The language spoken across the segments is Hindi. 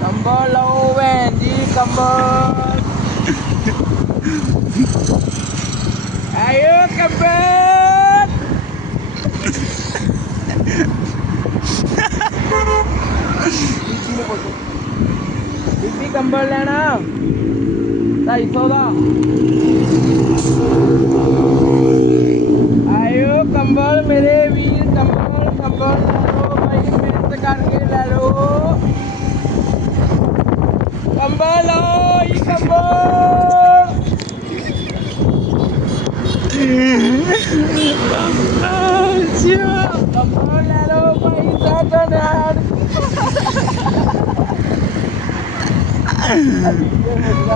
Combo low Benji combo. Ayo kebet. BP कंबल लेना ढाई सौ का आयो कंबल मेरे वीर कंबल कंबल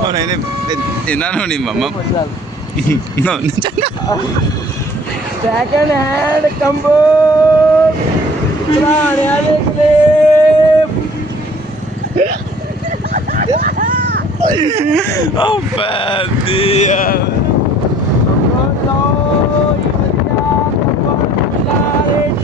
これね、え、え、なのにママ。no, no, Second hand combo. Purane wale clip. oh, bad dear.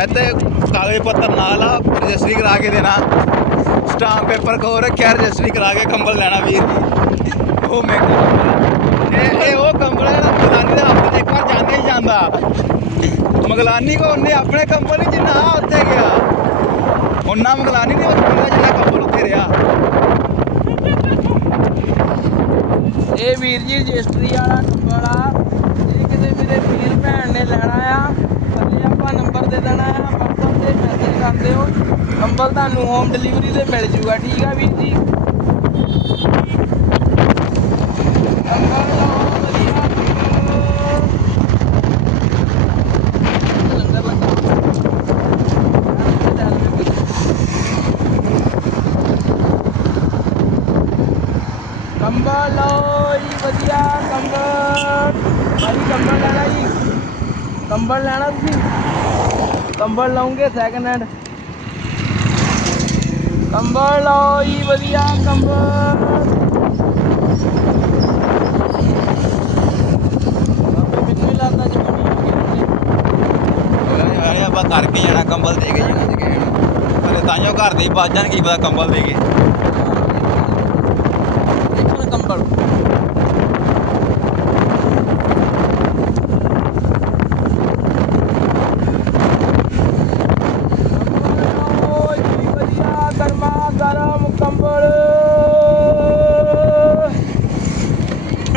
అయితే కాगज पत्तर नाला रजिस्ट्री करा के देना स्टाम्प पेपर को रखा रजिस्ट्री करा के कंबल लैना वीर वो महंगा वो कंबल है ना मगलानी का अपने घर जाने ही जाता मगलानी को उन्हें अपने कंबल ही जिन्ना उत्थे गया उन्ना मगलानी ने उस बंदा जिन्ना कंबल उत्थे रहा ਇਹ ਵੀਰ ਜੀ ਰਜਿਸਟਰੀ ਵਾਲਾ WhatsApp ਤੇ ਮੈਸੇਜ ਕਰ ਦਿਓ ਕੰਬਲ ਤੁਹਾਨੂੰ ਹੋਮ ਡਿਲੀਵਰੀ ਤੇ ਮਿਲ ਜੂਗਾ, ਠੀਕ ਆ ਵੀਰ ਜੀ? ਕੰਬਲ ਕੰਬਲ। ਕੰਬਲ ਲਓ ਜੀ, ਵਧੀਆ ਕੰਬਲ ਭਾਈ ਕੰਬਲ ਲੈਣਾ ਜੀ। ਕੰਬਲ ਲੈਣਾ ਤੁਸੀਂ ਕੰਬਲ ਲਓਗੇ ਸੈਕੰਡ ਹੈਂਡ ਕੰਬਲ ਲਓ ਜੀ ਵਧੀਆ ਕੰਬਲ ਬਾਬੇ ਮੈਨੂੰ ਹੀ ਲੱਗਦਾ ਜਵਾਨੀ ਹੋ ਗਈ ਉਹਨੇ ਇਹ ਆਪਾਂ ਕਰਕੇ ਜਾਣਾ ਕੰਬਲ ਦੇ ਕੇ ਜਾਣਾ ਜਗੇ ਅਰੇ ਤਾਈਓ ਘਰ ਦੇ ਹੀ ਬਚ ਜਾਣ ਕੀ ਪਤਾ ਕੰਬਲ ਦੇ ਕੇ ਦੇਖੋ ਨਾ ਕੰਬਲ ਕੰਬਲ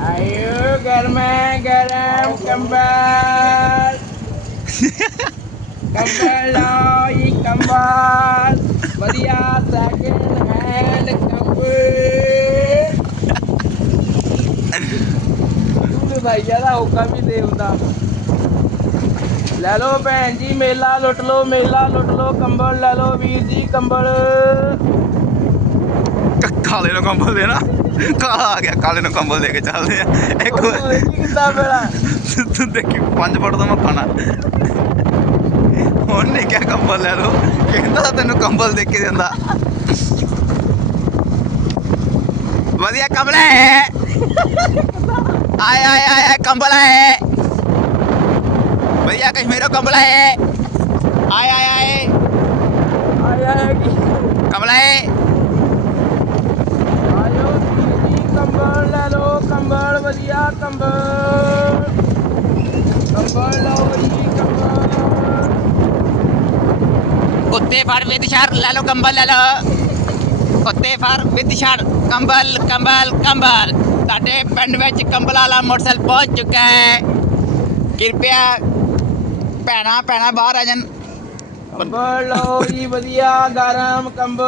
ਆਇਓ ਗਰਮੈ ਗਰਮ ਕੰਬਲ ਕੰਬਲ ਲਓ ਜੀ ਕੰਬਲ ਵਧੀਆ ਸੈਕਿੰਡ ਹੈਂਡ ਕੰਬਲ ਤੂੰ ਭਾਈ ਯਾਰਾ ਹੋਕਾ ਵੀ ਦੇ ਹੁੰਦਾ ਲੈ ਲਓ ਭੈਣ ਜੀ ਮੇਲਾ ਲੁੱਟ ਲਓ ਮੇਲਾ ਲੁੱਟ ਲਓ ਕੰਬਲ ਲੈ ਲਓ ਵੀਰ ਜੀ ਕੰਬਲ ਕ- ਕਾਲੇ ਨੂੰ ਕੰਬਲ ਦੇਣਾ ਕਾਲਾ ਆ ਗਿਆ ਕਾਲੇ ਨੂੰ ਕੰਬਲ ਦੇ ਕੇ ਚੱਲਦੇ ਆ ਇੱਕ ਉਹ ਇਹ ਕਿੱਦਾਂ ਮੇਲਾ ਤੂੰ ਦੇਖੀ ਪੰਜ ਫੁੱਟ ਦਾ ਮਕਾਨਾ ਕਿਹਾ ਕੰਬਲ ਲੈ ਲਓ ਕਹਿੰਦਾ ਤੈਨੂੰ ਕੰਬਲ ਦੇ ਕੇ ਦਿੰਦਾ ਵਧੀਆ ਕੰਬਲ ਹੈ ਆਏ ਆਏ ਆਏ ਆਏ ਕੰਬਲ ਹੈ ਵਧੀਆ ਕਸ਼ਮੀਰੋਂ ਕੰਬਲ ਹੈ ਆਏ ਆਏ ਆਏ ਆਇਆ ਹੈ ਕਿ ਕੰਬਲ ਹੈ ਕੰਬਲ ਲੈ ਲਓ ਕੰਬਲ ਵਧੀਆ ਕੰਬਲ ਕੰਬਲ ਲਓ ਜੀ ਕੰਬਲ ਕੁੱਤੇ ਫੜ ਵਿਦ ਸ਼ਰ ਲੈ ਲਓ ਕੰਬਲ ਲੈ ਲਓ ਕੁੱਤੇ ਫੜ ਵਿਦ ਸ਼ਰ ਕੰਬਲ ਕੰਬਲ ਕੰਬਲ ਤੁਹਾਡੇ ਪਿੰਡ ਵਿੱਚ ਕੰਬਲ ਵਾਲਾ ਮੋਟਰਸਾਈਕਲ ਪਹੁੰਚ ਚੁੱਕਾ ਹੈ ਕਿਰਪਿਆ ਭੈਣਾ ਭੈਣਾ ਬਾਹਰ ਆ ਜਾਣ ਕੰਬਲ ਲਓ ਜੀ ਵਧੀਆ ਗਰਮ ਕੰਬਲ